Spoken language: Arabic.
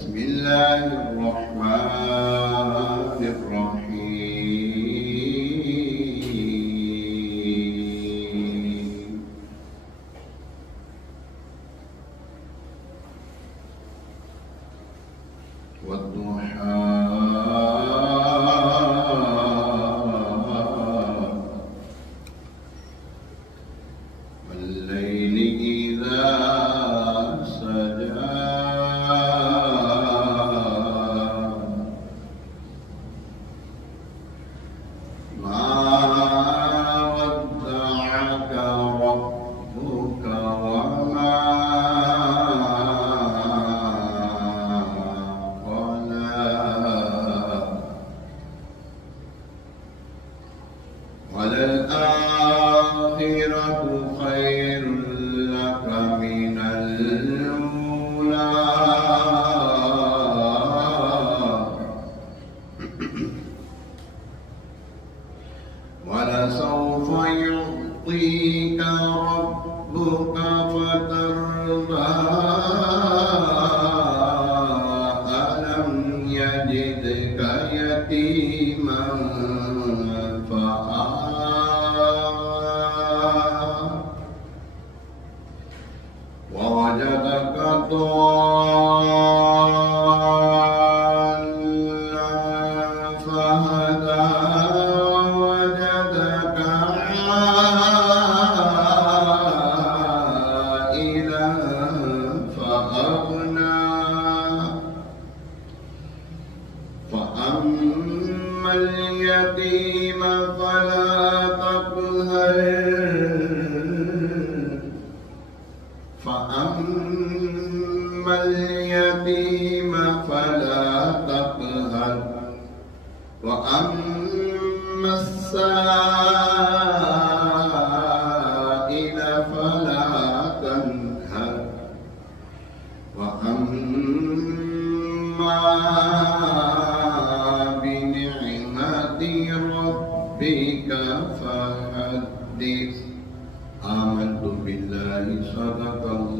بسم الله الرحمن الرحيم والضحى والليل إذا سجى وللآخرة خير لك من الأولى ولسوف يعطيك ربك فترضى ألم يجدك يتيما ووجدك ضالا فهدى ووجدك عائلا فأغنى فأما اليتيم فلا تقهر فأما اليتيم فلا تقهر وأما السائل فلا تنهر وأما بنعمة ربك فحدث. آمنت بالله صدق الله